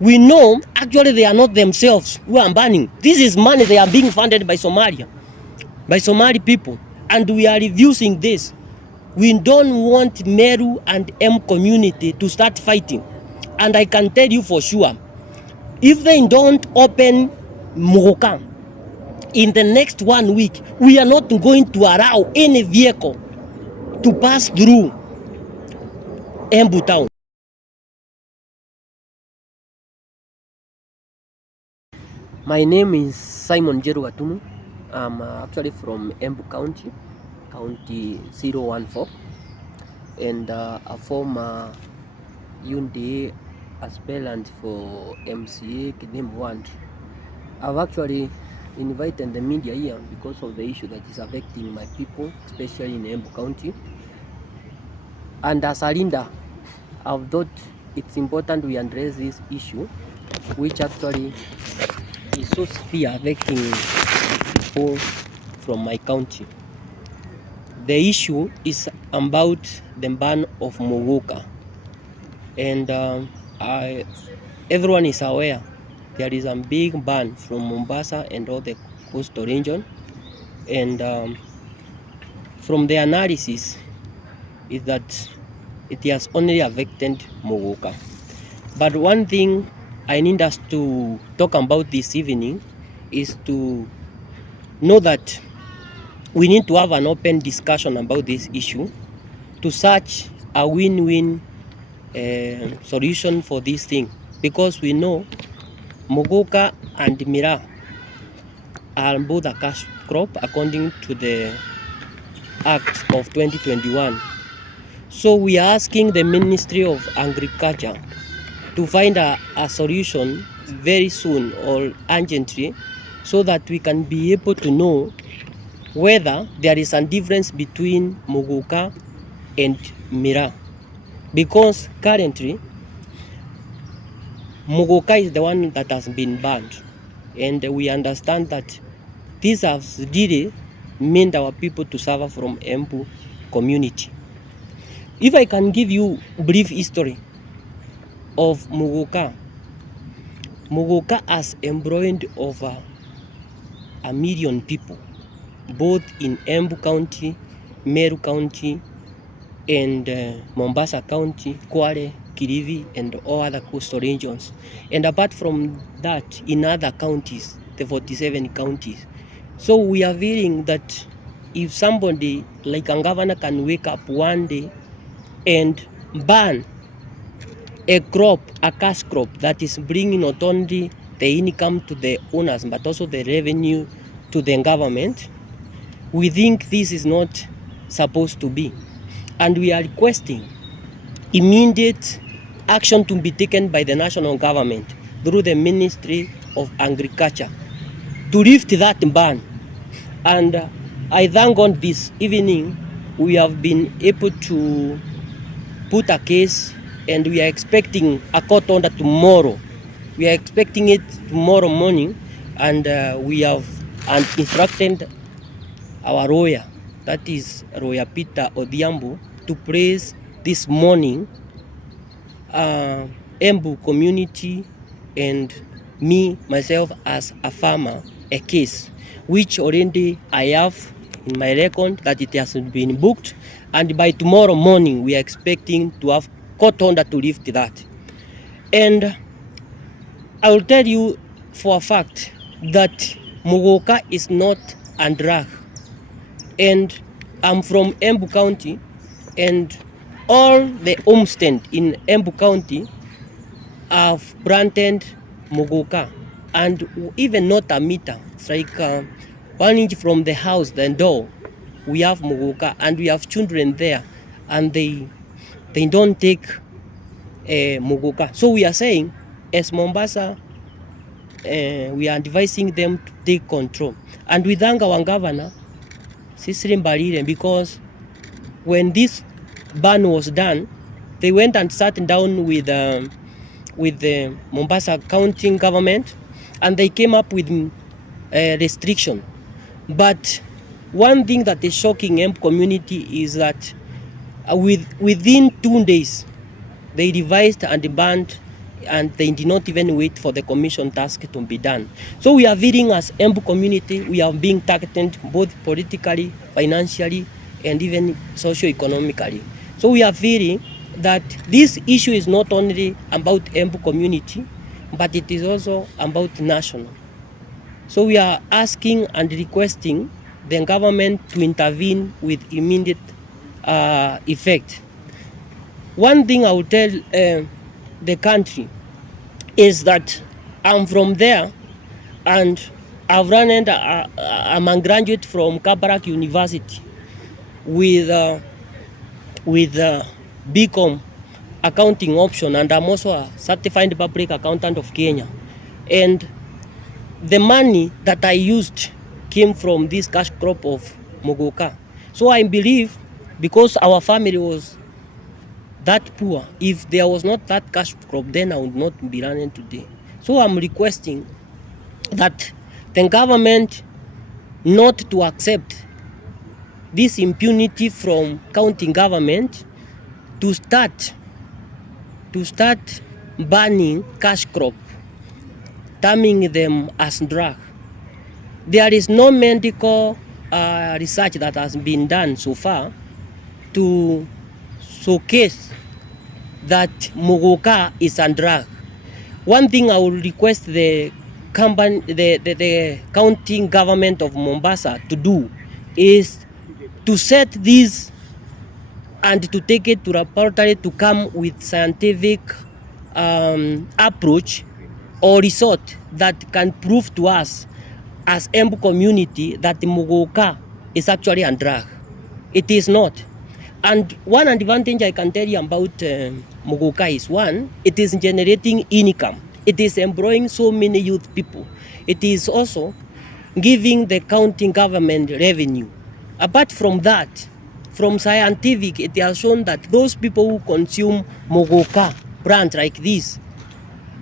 We know actually they are not themselves who are banning. This is money they are being funded by Somalia, by Somali people, and we are refusing this. We don't want Meru and M community to start fighting. And I can tell you for sure, if they don't open Muguka in the next 1 week, we are not going to allow any vehicle to pass through Embu town. My name is Simon Njeru Gatumu. I'm actually from Embu County, County 014, and a former UNDA aspirant for MCA Kidem 1. I've actually invited the media here because of the issue that is affecting my people, especially in Embu County. And as a leader, I've thought it's important we address this issue, which actually is so severe, affecting people from my county. The issue is about the ban of Muguka, and everyone is aware there is a big ban from Mombasa and all the coastal region, and from the analysis is that it has only affected Muguka. But one thing I need us to talk about this evening is to know that we need to have an open discussion about this issue to search a win-win solution for this thing, because we know Muguka and Mira are both a cash crop according to the Act of 2021. So we are asking the Ministry of Agriculture to find a solution very soon or urgently, so that we can be able to know whether there is a difference between Muguka and Mira. Because currently, Muguka is the one that has been banned. And we understand that this has really meant our people to suffer from Embu community. If I can give you brief history of Muguka, Muguka has embroiled over 1 million people, both in Embu County, Meru County, and Mombasa County, Kwale, Kilifi, and all other coastal regions. And apart from that, in other counties, the 47 counties. So we are feeling that if somebody like a governor can wake up one day and ban a crop, a cash crop that is bringing not only the income to the owners but also the revenue to the government, we think this is not supposed to be. And we are requesting immediate action to be taken by the national government through the Ministry of Agriculture to lift that ban. And I thank God this evening we have been able to put a case, and we are expecting a court order tomorrow. We are expecting it tomorrow morning, and we have instructed our lawyer, that is Lawyer Peter Odhiambo, to place this morning Embu community and me, myself as a farmer, a case which already I have in my record that it has been booked, and by tomorrow morning we are expecting to have court order to lift that. And I will tell you for a fact that Muguka is not a drug, and I'm from Embu County, and all the homestead in Embu County have planted Muguka, and even not a meter. It's like 1 inch from the house, the door, we have Muguka, and we have children there, and they don't take Muguka. So we are saying, as Mombasa, we are advising them to take control. And we thank our governor, Cecily Mbalile, because when this ban was done, they went and sat down with the Mombasa County government, and they came up with a restriction. But one thing that is shocking Embu community is that within 2 days, they revised and banned and they did not even wait for the commission task to be done. So we are feeling as Embu community, we are being targeted both politically, financially, and even socio-economically. So we are feeling that this issue is not only about Embu community, but it is also about national. So we are asking and requesting the government to intervene with immediate effect. One thing I will tell the country is that I'm from there, and I've run and I'm a graduate from Kabarak University with BCom accounting option, and I'm also a certified public accountant of Kenya. And the money that I used came from this cash crop of Muguka. So I believe, because our family was that poor, if there was not that cash crop, then I would not be running today. So I'm requesting that the government not to accept this impunity from county government to start banning cash crop, terming them as drug. There is no medical research that has been done so far to showcase that Muguka is a drug. One thing I will request the company, the county government of Mombasa to do is to set this and to take it to the laboratory to come with scientific approach or resort that can prove to us as Embu community that Muguka is actually a drug. It is not. And one advantage I can tell you about Muguka is, one, it is generating income. It is employing so many youth people. It is also giving the county government revenue. Apart from that, from scientific, it has shown that those people who consume Muguka plant like this,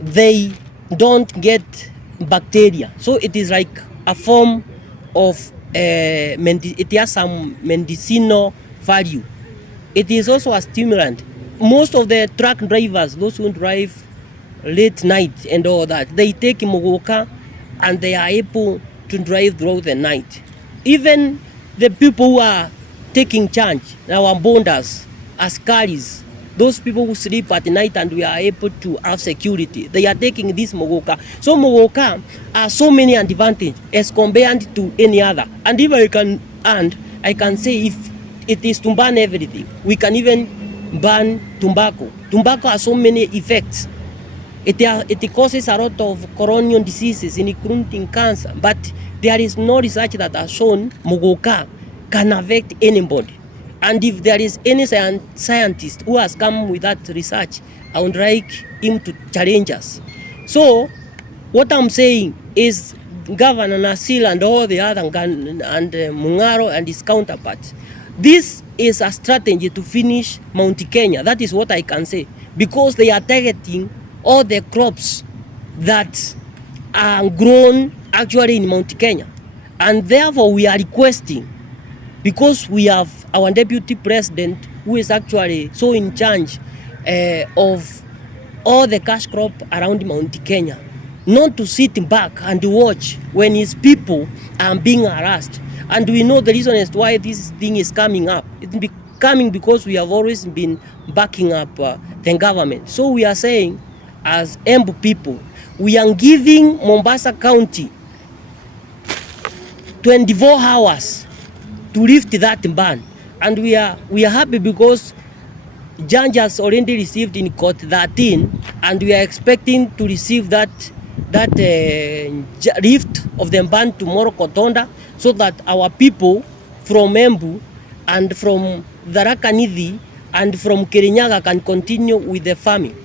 they don't get bacteria. So it is like a form of, it has some medicinal value. It is also a stimulant. Most of the truck drivers, those who drive late night and all that, they take Muguka and they are able to drive throughout the night. Even the people who are taking charge, our bonders, askaris, those people who sleep at night and we are able to have security, they are taking this Muguka. So Muguka has so many advantages as compared to any other. And if I can say, if it is to ban everything, we can even ban tobacco. Tobacco has so many effects. It causes a lot of coronary diseases, including cancer, but there is no research that has shown Muguka can affect anybody. And if there is any scientist who has come with that research, I would like him to challenge us. So what I'm saying is, Governor Nasil and all the other, and Mungaro and his counterparts, this is a strategy to finish Mount Kenya. That is what I can say, because they are targeting all the crops that are grown actually in Mount Kenya. And therefore we are requesting, because we have our deputy president who is actually so in charge of all the cash crop around Mount Kenya, not to sit back and watch when his people are being harassed. And we know the reason as to why this thing is coming up. It's coming because we have always been backing up the government. So we are saying, as Embu people, we are giving Mombasa County 24 hours to lift that ban. And we are happy because Judge has already received in court 13, and we are expecting to receive that lift of the ban tomorrow, Kotonda, so that our people from Embu and from Tharaka-Nithi and from Kirinyaga can continue with the farming.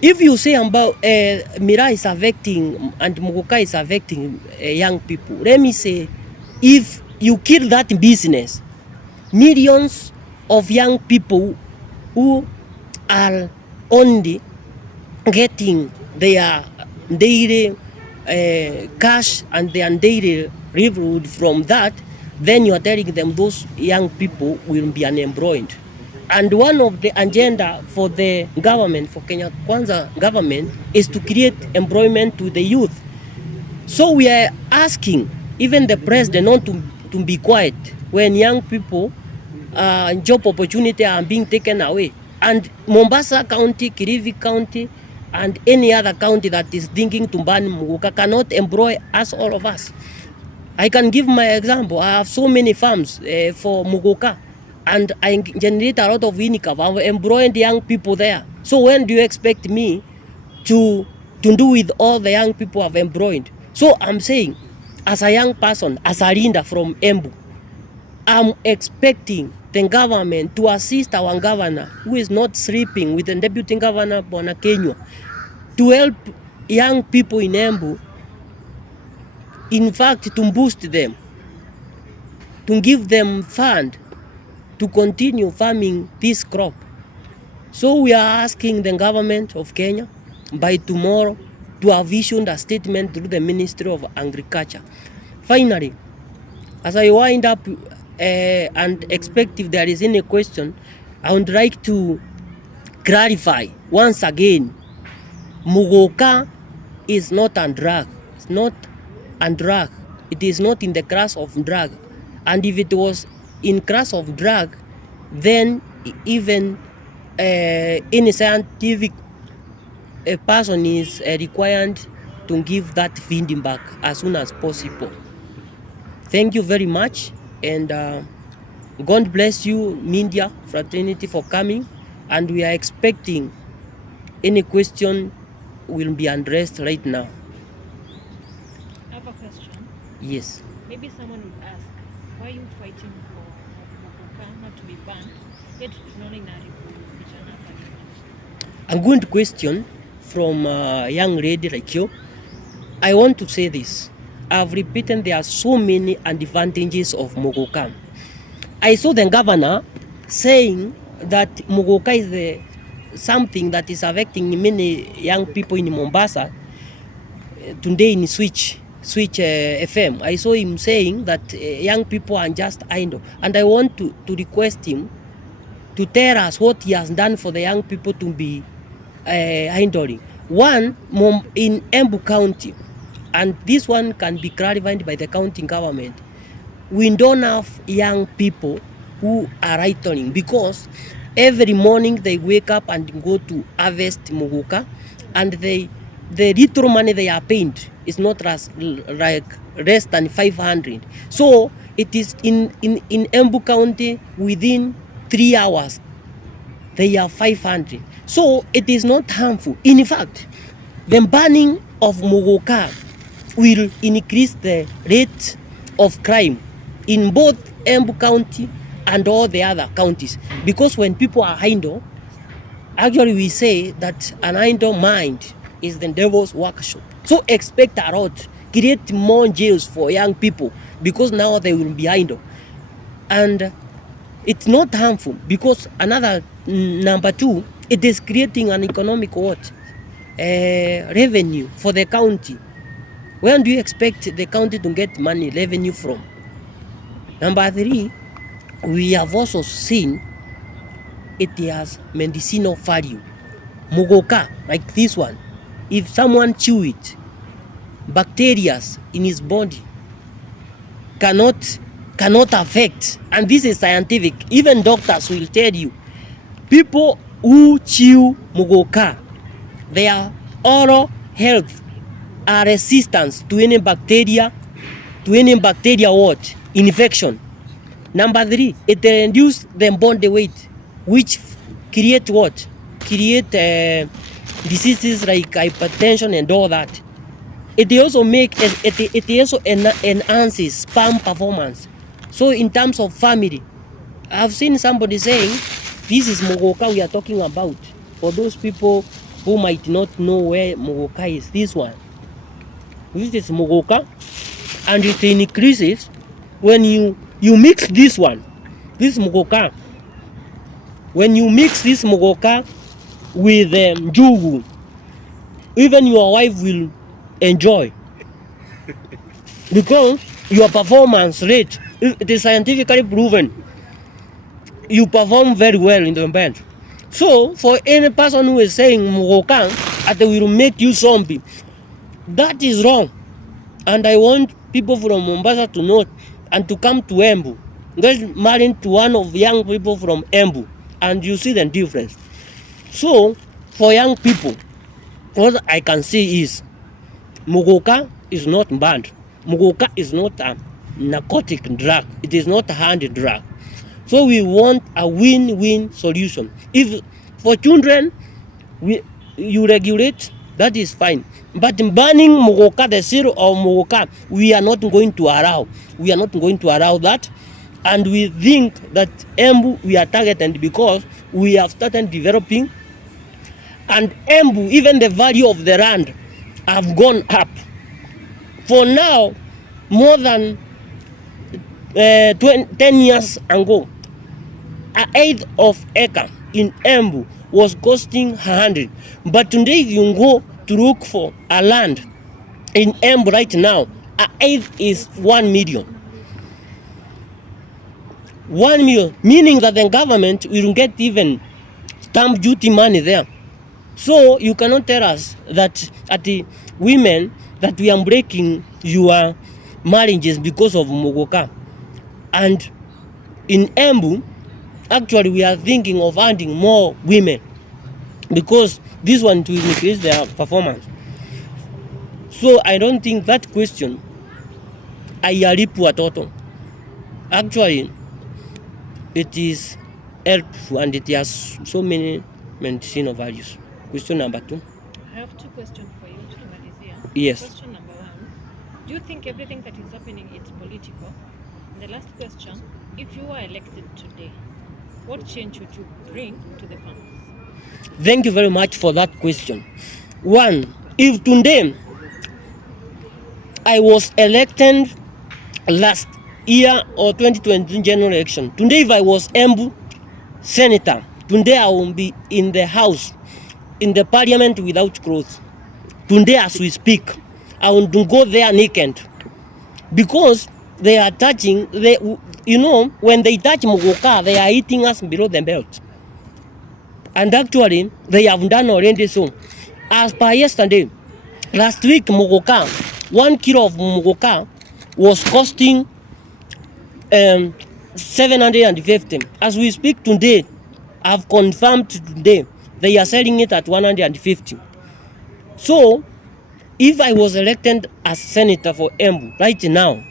If you say about Mira is affecting and Muguka is affecting young people, let me say, if you kill that business, millions of young people who are only getting their daily cash and their daily livelihood from that, then you are telling them those young people will be unemployed. And one of the agenda for the government, for Kenya Kwanza government, is to create employment to the youth. So we are asking even the president not to be quiet when young people job opportunity are being taken away. And Mombasa County, Kilifi County, and any other county that is thinking to ban Muguka cannot employ us, all of us. I can give my example. I have so many farms for Muguka, and I generate a lot of income. I've employed young people there. So when do you expect me to do with all the young people I've employed? So I'm saying, as a young person, as a leader from Embu, I'm expecting the government to assist our governor, who is not sleeping, with the deputy governor, Bwana Kenya, to help young people in Embu, in fact, to boost them, to give them fund to continue farming this crop. So we are asking the government of Kenya by tomorrow to have issued a statement through the Ministry of Agriculture. Finally, as I wind up and expect if there is any question, I would like to clarify once again, Muguka is not a drug. It's not a drug. It is not in the class of drug. And if it was in class of drug, then even any scientific person is required to give that finding back as soon as possible. Thank you very much, and God bless you, media fraternity, for coming, and we are expecting any question will be addressed right now. I have a question. Yes. Maybe someone would ask, why are you fighting for Muguka not to be banned, yet tunaona inaharibu vijana hapa? A good question from a young lady like you. I want to say this. I've repeated there are so many advantages of Muguka. I saw the governor saying that Muguka is something that is affecting many young people in Mombasa. Today in Switch FM, I saw him saying that young people are just idle. And I want to request him to tell us what he has done for the young people to be idling. One, in Embu County, and this one can be clarified by the county government, we don't have young people who are idling because every morning they wake up and go to harvest Muguka, and the little money they are paid is not like less than 500. So it is in Embu County, within 3 hours they are 500. So it is not harmful. In fact, the banning of Muguka will increase the rate of crime in both Embu County and all the other counties. Because when people are idle, actually we say that an idle mind is the devil's workshop. So expect a lot. Create more jails for young people because now they will be idle. And it's not harmful because another number two, it is creating an economic what? Revenue for the county. Where do you expect the county to get money revenue from? Number three, we have also seen it has medicinal value. Muguka, like this one, if someone chew it, bacteria in his body cannot affect, and this is scientific. Even doctors will tell you, people who chew Muguka, their oral health are resistant to any bacteria, what? Infection. Number three, it reduces the body weight, which create what? Create diseases like hypertension and all that. It also enhances sperm performance. So in terms of family, I've seen somebody saying, this is Muguka we are talking about. For those people who might not know where Muguka is, this one. This is Muguka, and it increases when you mix this one. This Muguka. When you mix this Muguka with Njugu, even your wife will enjoy. Because your performance rate, it is scientifically proven. you perform very well in the bench. So for any person who is saying Muguka that they will make you zombie, that is wrong. And I want people from Mombasa to know and to come to Embu. Get married to one of young people from Embu, and you see the difference. So for young people, what I can say is Muguka is not banned. Muguka is not a narcotic drug. It is not a hand drug. So we want a win-win solution. If for children you regulate, that is fine. But banning Muguka, the zero of Muguka, we are not going to allow. We are not going to allow that. And we think that Embu we are targeted because we have started developing. And Embu, even the value of the land have gone up. For now, more than 10 years ago, an eighth of acre in Embu was costing 100. But today, if you go to look for a land in Embu right now, an eighth is 1 million. 1 million, meaning that the government will get even stamp duty money there. So you cannot tell us that at the women that we are breaking your marriages because of Muguka. And in Embu, actually we are thinking of adding more women because this one will increase their performance. So I don't think that question ayalipu watoto. Actually, it is helpful and it has so many medicinal values. Question number 2. I have 2 questions for you to Malaysia. Yes. Question number 1. Do you think everything that is happening is political? And the last question, if you were elected today, what change would you bring to the farmers? Thank you very much for that question. 1. If today I was elected last year or 2020 general election, today if I was Embu senator, today I will be in the house, in the parliament without clothes. Today as we speak, I want to go there naked because they are touching, when they touch Muguka, they are eating us below the belt. And actually, they have done already so. As per yesterday, last week, Muguka, 1 kilo of Muguka was costing 750. As we speak today, I've confirmed today, they are selling it at 150. So, if I was elected as senator for Embu right now,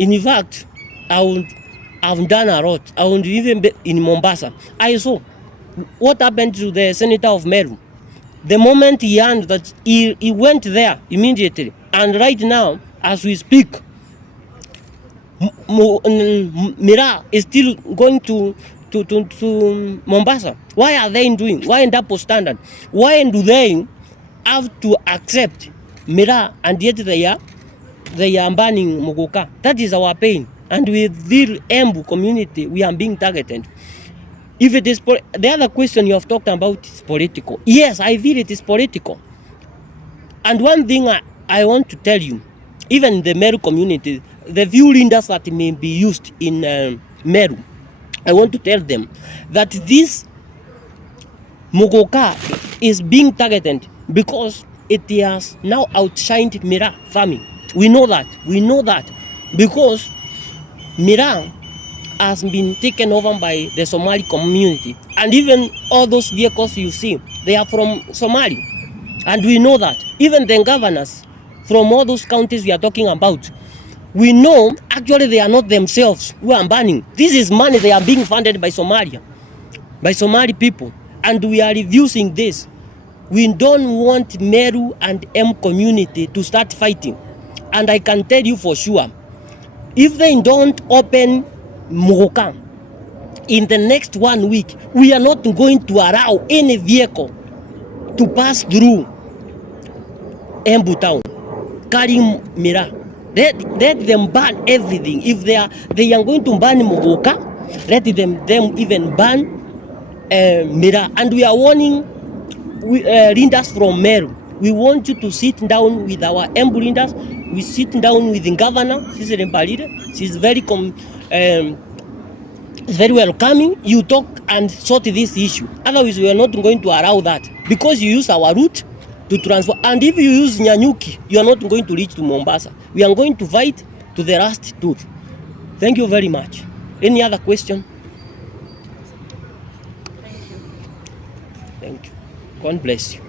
in fact, I've done a lot. I would even be in Mombasa. I saw what happened to the senator of Meru. The moment he learned that he went there immediately. And right now, as we speak, Mira is still going to Mombasa. Why are they doing? Why in double standard? Why do they have to accept Mira and yet they are banning Muguka? That is our pain. And with the Embu community, we are being targeted. If it is the other question you have talked about is political. Yes, I feel it is political. And one thing I want to tell you, even in the Meru community, the few leaders that may be used in Meru, I want to tell them that this Muguka is being targeted because it has now outshined Mira farming. We know that because Mira has been taken over by the Somali community, and even all those vehicles you see, they are from Somali, and we know that. Even the governors from all those counties we are talking about, we know actually they are not themselves who are banning. This is money they are being funded by Somalia, by Somali people, and we are reducing this. We don't want Meru and M community to start fighting, and I can tell you for sure, if they don't open Muguka in the next 1 week, we are not going to allow any vehicle to pass through Embu town carrying Mira. Let them ban everything. If they are going to ban Muguka, let them even ban Mira. And we are warning leaders from Meru. We want you to sit down with our Embu leaders. We sit down with the governor, She's very It's very welcoming. You talk and sort this issue. Otherwise, we are not going to allow that, because you use our route to transfer. And if you use Nyanyuki, you are not going to reach to Mombasa. We are going to fight to the last tooth. Thank you very much. Any other question? Thank you. Thank you. God bless you.